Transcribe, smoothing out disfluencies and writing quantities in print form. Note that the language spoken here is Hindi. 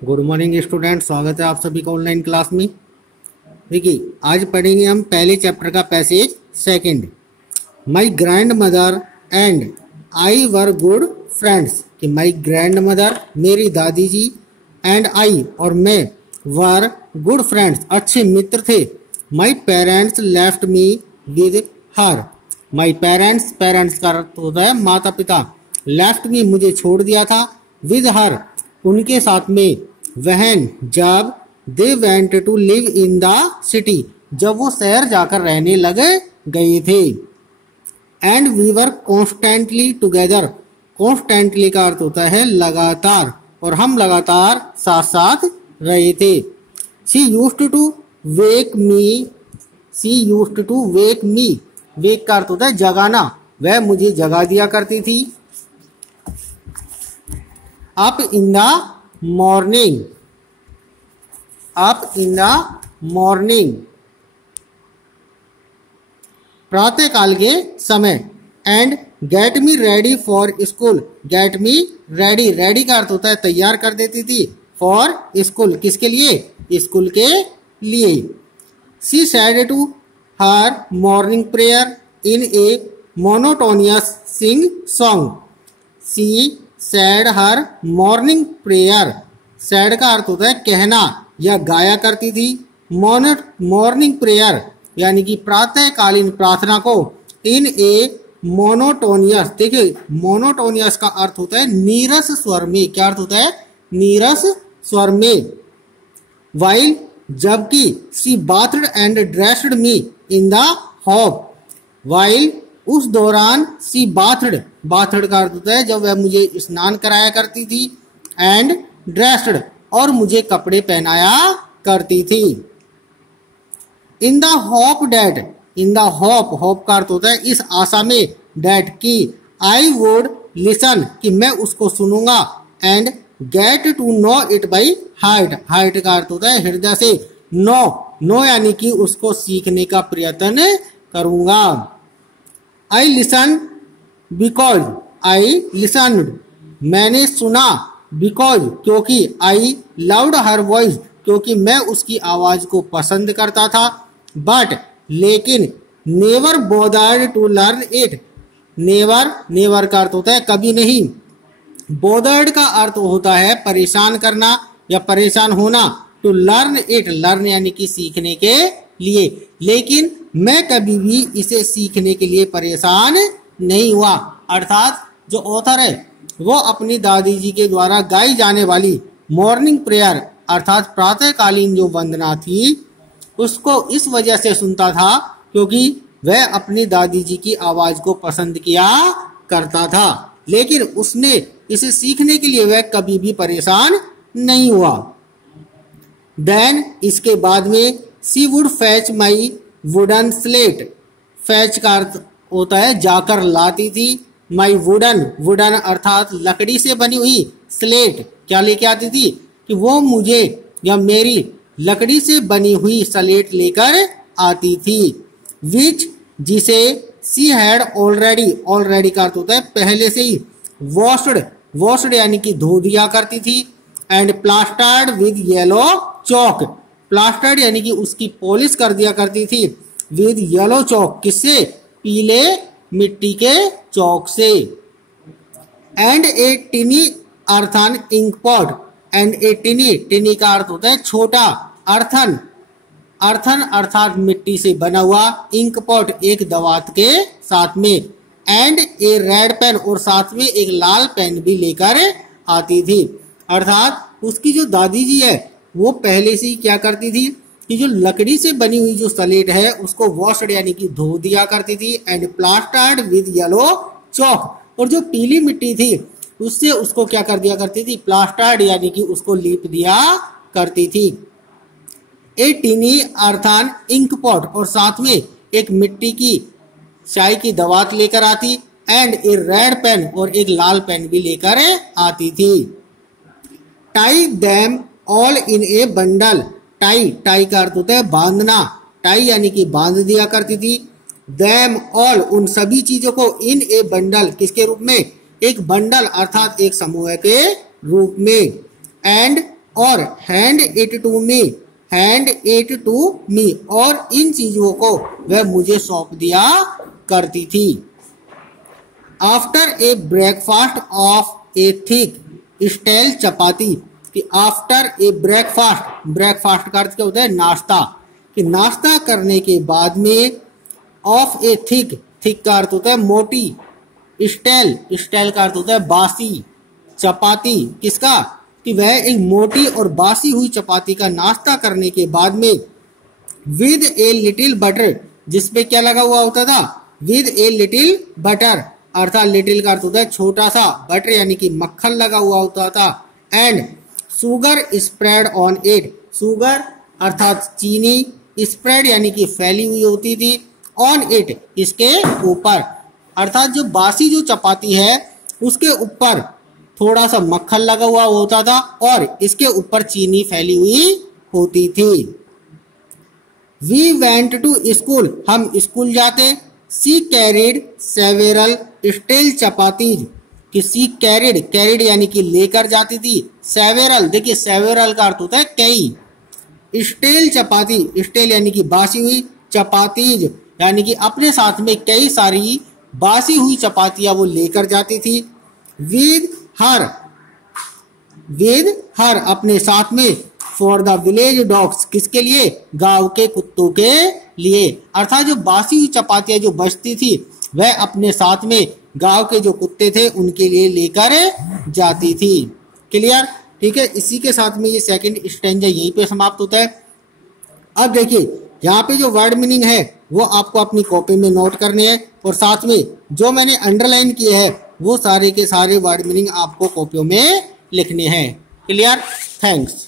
गुड मॉर्निंग स्टूडेंट, स्वागत है आप सभी का ऑनलाइन क्लास में। देखिए, आज पढ़ेंगे हम पहले चैप्टर का passage second. My grand mother and I were good friends. कि माई ग्रैंड मदर मेरी दादी जी एंड आई और मैं वर गुड फ्रेंड्स अच्छे मित्र थे। My parents left me with her. My parents, parents का अर्थ होता है माता पिता। लेफ्ट मी मुझे छोड़ दिया था, विद हर उनके साथ में, वहन जब they went to live in the city जब वो शहर जाकर रहने लग गए थे। And we were constantly together. Constantly का अर्थ होता है लगातार, और हम लगातार साथ साथ रहे थे। She used to wake me. She used to wake me, wake का अर्थ होता है जगाना, वह मुझे जगा दिया करती थी। Up in the morning. Up in the morning प्रातः काल के समय। And get me ready for school. Get me ready, ready का अर्थ होता है तैयार कर देती थी। फॉर स्कूल, किसके लिए? स्कूल के लिए। She said to her morning prayer in a monotonous sing song. She said her morning prayer. Said का अर्थ होता है कहना या गाया करती थी। मॉर्निंग प्रेयर यानी कि प्रातःकालीन प्रार्थना को इन ए मोनोटोनियस। देखिए, मोनोटोनियस का अर्थ होता है नीरस स्वर में। क्या अर्थ होता है? नीरस स्वर में। वाइल जबकि she bathed and dressed me in the hop. While उस दौरान सी बाथड, बाथड का अर्थ होता है जब वह मुझे स्नान कराया करती थी। एंड ड्रेस्ड और मुझे कपड़े पहनाया करती थी। In the hope that, in the hope, hope का अर्थ होता है इस आशा में, डैट की आई वुड लिसन कि मैं उसको सुनूंगा। And get to know it by heart. Heart का अर्थ होता है हृदय से। नो, नो यानी कि उसको सीखने का प्रयत्न करूंगा। I listen because, I listened मैंने सुना, बिकॉज क्योंकि, आई लव्ड हर वॉइस क्योंकि मैं उसकी आवाज को पसंद करता था। बट लेकिन, never bothered to learn it. Never, never का अर्थ होता है कभी नहीं। बोदर्ड का अर्थ होता है परेशान करना या परेशान होना। टू लर्न इट, लर्न यानी कि सीखने के लिए। लेकिन मैं कभी भी इसे सीखने के लिए परेशान नहीं हुआ। अर्थात जो ऑथर है वो अपनी दादी जी के द्वारा गाई जाने वाली मॉर्निंग प्रेयर अर्थात प्रातःकालीन जो वंदना थी उसको इस वजह से सुनता था क्योंकि वह अपनी दादी जी की आवाज को पसंद किया करता था। लेकिन उसने इसे सीखने के लिए वह कभी भी परेशान नहीं हुआ। देन इसके बाद में she would fetch my wooden slate. Fetch का अर्थ होता है जाकर लाती थी। माई वुडन, वुडन अर्थात लकड़ी से बनी हुई, स्लेट क्या लेके आती थी कि वो मुझे या मेरी लकड़ी से बनी हुई स्लेट लेकर आती थी। विच जिसे सी हैड ऑलरेडी, ऑलरेडी का अर्थ होता है पहले से ही, वॉश्ड, वॉश्ड यानी कि धो दिया करती थी। And plastered with yellow Chowk. Plastered यानी कि उसकी पॉलिश कर दिया करती थी। विद येलो चौक, किससे? पीले मिट्टी के चौक से। And a tiny earthen ink pot. And a tiny, tiny का अर्थ होता है छोटा, अर्थन, अर्थन अर्थात मिट्टी से बना हुआ, इंक पॉट एक दवात के साथ में। एंड ए रेड पेन और साथ में एक लाल पेन भी लेकर आती थी। अर्थात उसकी जो दादी जी है वो पहले से ही क्या करती थी कि जो लकड़ी से बनी हुई जो स्लेट है उसको वॉश्ड यानी कि धो दिया करती थी। एंड प्लास्टर्ड विद येलो चौक, और जो पीली मिट्टी थी उससे उसको क्या कर दिया करती थी? प्लास्टर्ड यानी कि उसको लीप दिया करती थी। ए टिनी अर्थान इंक पॉट, और साथ में एक मिट्टी की चाय की दवात लेकर आती। एंड ए रेड पेन, और एक लाल पेन भी लेकर आती थी। Tie them all in A bundle. Tie, tie का अर्थ होता है बांधना, टाई यानी कि बांध दिया करती थी। देम ऑल उन सभी चीजों को, इन ए बंडल किसके रूप में? एक बंडल अर्थात एक समूह के रूप में। एंड और hand it to me, hand it to me, और इन चीजों को वह मुझे सौंप दिया करती थी। After a breakfast of a thick stale chapati, कि आफ्टर ए ब्रेकफास्ट, ब्रेकफास्ट का अर्थ क्या होता है? नाश्ता, कि नाश्ता करने के बाद में, ऑफ ए थिक, थिक का अर्थ होता है मोटी, स्टेल, स्टेल का अर्थ होता है बासी, चपाती किसका? कि वह एक मोटी और बासी हुई चपाती का नाश्ता करने के बाद में, विद ए लिटिल बटर, जिसपे क्या लगा हुआ होता था? विद ए लिटिल बटर, अर्थात लिटिल का अर्थ होता है छोटा सा, बटर यानी कि मक्खन लगा हुआ होता था, and sugar spread on it, sugar अर्थात चीनी, स्प्रेड यानी कि फैली हुई होती थी, ऑन इट इसके ऊपर, अर्थात जो बासी जो चपाती है उसके ऊपर थोड़ा सा मक्खन लगा हुआ होता था और इसके ऊपर चीनी फैली हुई होती थी। वी वेंट टू स्कूल, हम स्कूल जाते। सी कैरिड सेवेरल स्टील चपातीज, कि सी कैरिड, कैरिड यानी कि लेकर जाती थी, सेवेरल, देखिए सेवेरल का अर्थ होता है कई, स्टील चपाती, स्टील यानी कि बासी हुई, चपातीज यानी कि अपने साथ में कई सारी बासी हुई चपातियां वो लेकर जाती थी। विद हर, विद हर अपने साथ में, फॉर द विलेज डॉग्स, किसके लिए? गांव के कुत्तों के लिए, अर्थात जो बासी हुई चपातियां जो बचती थी वह अपने साथ में गांव के जो कुत्ते थे उनके लिए लेकर जाती थी। क्लियर? ठीक है, इसी के साथ में ये सेकंड स्टैंजा यहीं पे समाप्त होता है। अब देखिए यहाँ पे जो वर्ड मीनिंग है वो आपको अपनी कॉपी में नोट करने हैं और साथ में जो मैंने अंडरलाइन किए हैं वो सारे के सारे वर्ड मीनिंग आपको कॉपियों में लिखने हैं। क्लियर? थैंक्स।